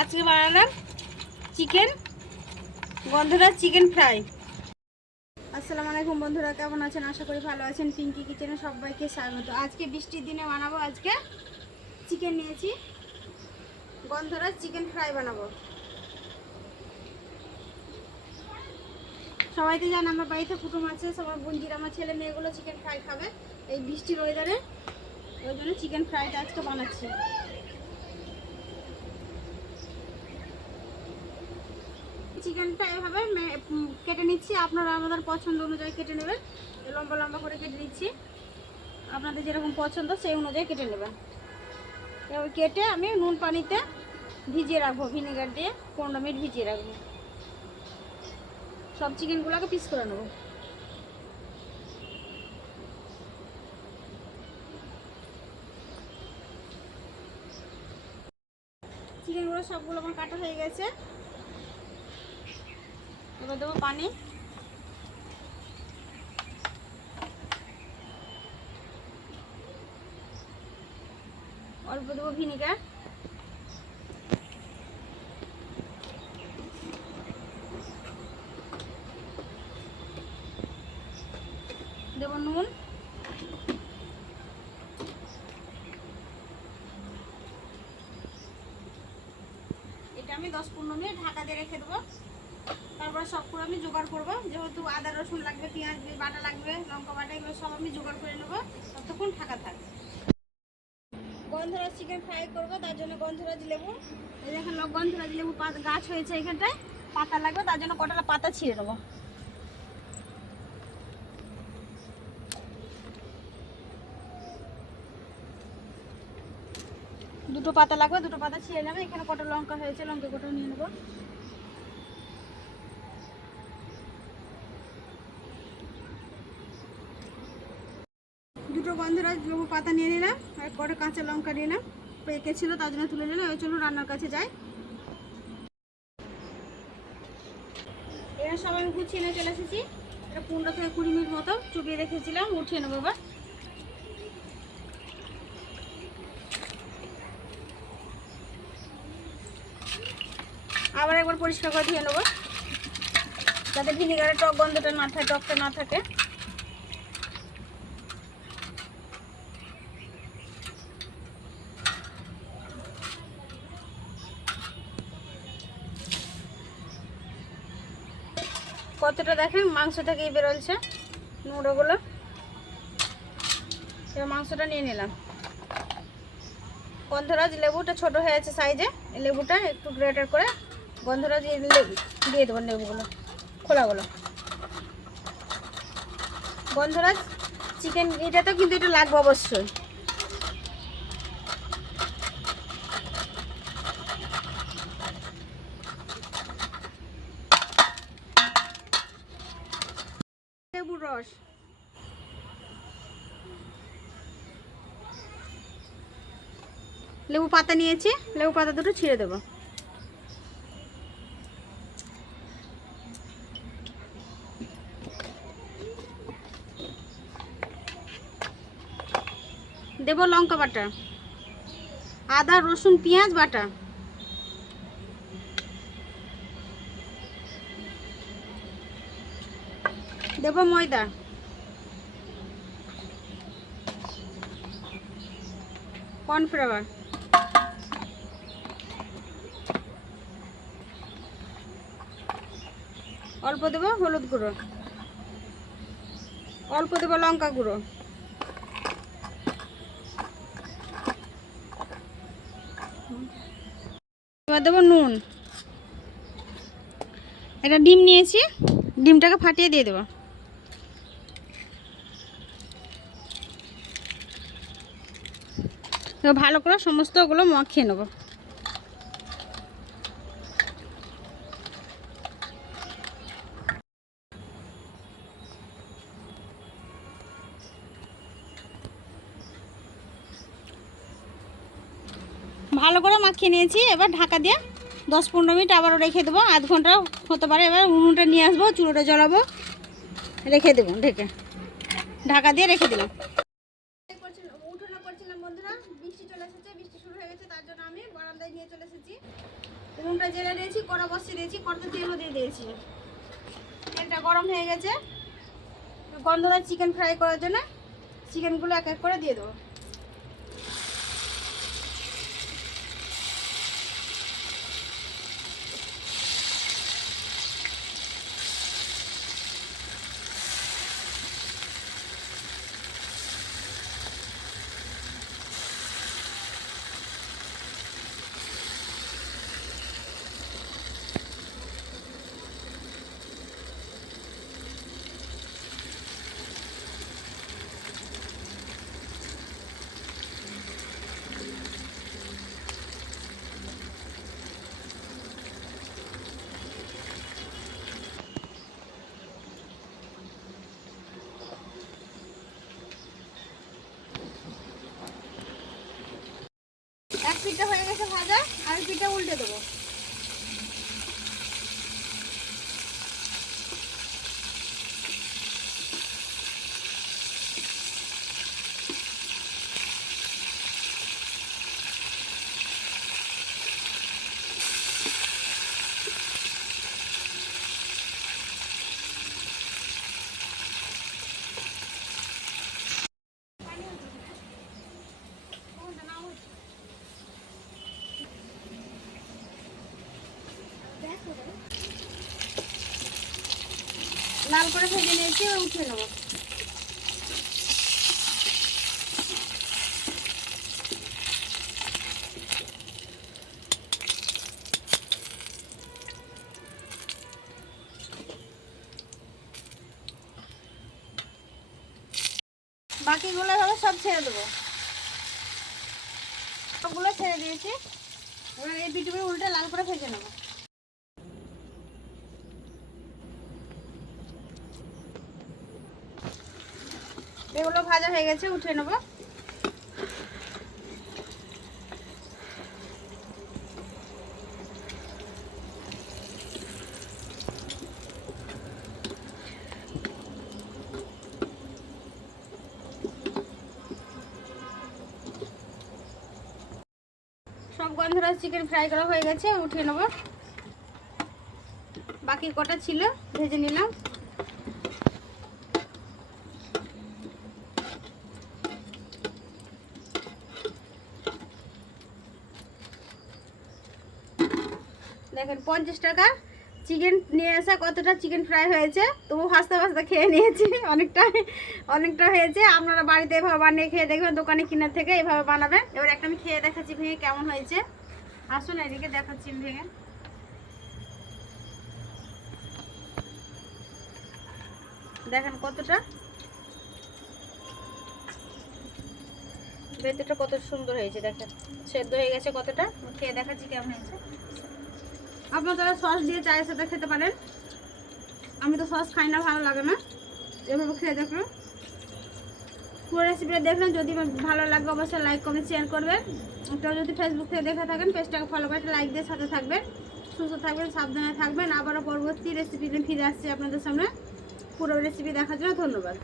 আজকে বানালাম চিকেন গন্ধরাজ chicken fry. আসসালামু আলাইকুম বন্ধুরা, কেমন আছেন? আশা করি ভালো আছেন। পিঙ্কি কিচেনে সবাইকে স্বাগত। আজকে বৃষ্টির দিনে বানাবো আজকে চিকেন নিয়েছি। গন্ধরাজ চিকেন ফ্রাই বানাবো। সবাই তো জান, আমার বাড়িতে কুটুম আছে, সবার বঞ্জির আমার ছেলে মেয়েগুলো চিকেন ফ্রাই খাবে এই বৃষ্টির ওয়েদারে ওই জন্য চিকেন ফ্রাইটা আজকে বানাচ্ছি। চিকেনটা এভাবে কেটে নিচ্ছি। আপনারা আমাদের পছন্দ অনুযায়ী কেটে নেবেন। লম্বা লম্বা করে কেটে নিচ্ছি। আপনাদের যেরকম পছন্দ, সেই অনুযায়ী কেটে নেবেন। এবার কেটে আমি নুন পানিতে ভিজিয়ে রাখব, ভিনেগার দিয়ে, পনেরো মিনিট ভিজিয়ে রাখব। সব চিকেনগুলোকে পিস করে নেব। চিকেনগুলো সবগুলো আমার কাটা হয়ে গেছে। এবার দেবো পানি। অল্প দেবো ভিনিগার। দেবো নুন। এটা আমি দশ পনেরো মিনিট ঢাকা দিয়ে রেখে দেবো। তারপরে সবগুলো আমি জোগাড় করব। যেহেতু আদা, রসুন লাগবে, পেঁয়াজ, বাটা লাগবে, লঙ্কা বাটা, এগুলো সব আমি জোগাড় করে নেব। ততক্ষণ ঢাকা থাক। গন্ধরাজ চিকেন ফ্রাই করব, তার জন্য গন্ধরাজ লেবু। এই দেখেন গন্ধরাজ লেবু গাছ হয়েছে এখানটায়। পাতা লাগবে, তার জন্য কটালা পাতা ছিঁড়ে নেব। দুটো পাতা লাগবে, দুটো পাতা ছিঁড়ে নেবে। এখানে কটা লঙ্কা হয়েছে, লঙ্কা কটা নিয়ে নেব। গন্ধরাজ লেবু পাতা নিয়ে নিলাম, আর কটা কাঁচা লঙ্কা নিলাম, পেকে ছিল, তার জন্য তুলে নিলাম ওই চলুন রান্নার কাছে যাই। এরা সব আমি গুছিয়ে নিয়ে চলে এসেছি। এটা পনেরো থেকে কুড়ি মিনিট মতো চুপিয়ে রেখেছিলাম, উঠিয়ে নেব এবার। আবার একবার পরিষ্কার করে ধুয়ে নেব, যাতে ভিনিগারের টক গন্ধটা না থাকে, টকটা না থাকে। কতটা দেখেন? মাংস থেকেই বেরোলছে নোড়োগুলো। এবার মাংসটা নিয়ে নিলাম। গন্ধরাজ লেবুটা ছোট হয়ে আছে সাইজে লেবুটা একটু গ্রেটার করে গন্ধরাজ দিয়ে দেবো লেবুগুলো, খোলাগুলো। গন্ধরাজ চিকেন এটাতেও কিন্তু এটা লাগবে অবশ্যই। রস লেবু পাতা নিয়েছি, লেবু পাতা দুটো ছিঁড়ে দেবো। দেবো লঙ্কা বাটা, আদা, রসুন, পেঁয়াজ বাটা। দেবো ময়দা। কর্নফ্লাওয়ার। অল্প দেবো হলুদ গুঁড়ো। অল্প দেবো লঙ্কা গুঁড়ো। এবার দেবো নুন। এটা ডিম নিয়েছি, ডিমটাকে ফাটিয়ে দিয়ে দেবো। ভালো করে সমস্ত ওগুলো মাখিয়ে নেব। ভালো করে মাখিয়ে নিয়েছি। এবার ঢাকা দিয়ে দশ পনেরো মিনিট আবারও রেখে দেবো। আধ ঘণ্টা হতে পারে। এবার উনুনটা নিয়ে আসব, চুলোটা জ্বলাবো, রেখে দেবো ঢেকে। ঢাকা দিয়ে রেখে দিলাম। বৃষ্টি শুরু হয়ে গেছে, তার জন্য আমি বারান্দায় নিয়ে চলে এসেছি। উনুনটা জেলে দিয়েছি, কড়া বসিয়ে দিয়েছি, কড়াতে তেলও দিয়ে দিয়েছি। তেলটা গরম হয়ে গেছে। গন্ধদার চিকেন ফ্রাই করার জন্য চিকেনগুলো এক এক করে দিয়ে দেবো এক পিঠটা হয়ে গেছে ভাজা আর পিঠটা উল্টে দেবো। লাল করে ভেজে নিয়েছি, এবার নেব। বাকিগুলো এভাবে সব ছেড়ে দেবো। সবগুলো ছেড়ে দিয়েছি। এবার এই পিঠে উল্টে লাল করে ভেজে নেব। এগুলো ভাজা হয়ে গেছে, উঠে নেব। সব গন্ধরা চিকেন ফ্রাই করা হয়ে গেছে উঠিয়ে নেব। বাকি কটা ছিল, ভেজে নিলাম। দেখেন, পঞ্চাশ টাকা। চিকেন নিয়ে আসা কতটা চিকেন ফ্রাই হয়েছে, তবু হাসতে হাসতে খেয়ে নিয়েছি, অনেকটা অনেকটা হয়েছে। আপনারা বাড়িতে এভাবে বানিয়ে খেয়ে দেখবেন, দোকানে কিনার থেকে এভাবে বানাবেন। এবার একটা আমি খেয়ে দেখাচ্ছি ভেঙে কেমন হয়েছে। আসুন এদিকে দেখাচ্ছি ভেঙে। দেখেন কতটা। ভেতরটা কত সুন্দর হয়েছে, দেখেন। সেদ্ধ হয়ে গেছে কতটা? খেয়ে দেখাচ্ছি কেমন হয়েছে। আপনারা সস দিয়ে চায়ের সাথে খেতে পারেন, আমি তো সস খাই না, ভালো লাগে না। এভাবে খেয়ে দেখুন। পুরো রেসিপিটা দেখলেন, যদি ভালো লাগে অবশ্যই লাইক কমেন্ট শেয়ার করবেন। কেউ যদি ফেসবুক থেকে দেখে থাকেন পেজটাকে ফলো করে লাইক দিয়ে সাথে থাকবেন। সুস্থ থাকবেন, সাবধানে থাকবেন। আবারও পরবর্তী রেসিপিতে ফিরে আসছি আপনাদের সামনে। পুরো রেসিপি দেখার জন্য ধন্যবাদ।